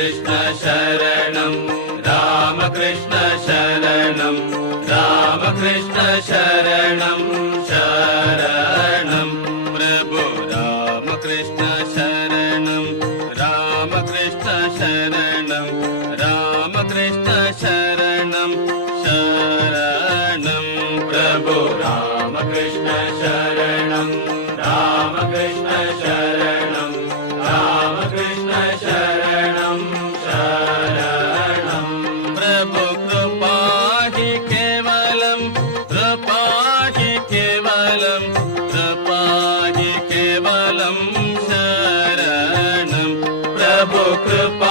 कृष्ण शरणं रामकृष्ण शरणं रामकृष्ण शरणं शरणं प्रभु रामकृष्ण शरणं रामकृष्ण शरणं रामकृष्ण शरणं शरणं प्रभु रामकृष्ण शरणं रामकृष्ण शरणं रामकृष्ण शरणं शरणं प्रभु कृपा हि केवलं कृपा हि केवलं कृपा हि केवलं शरणं प्रभु कृपा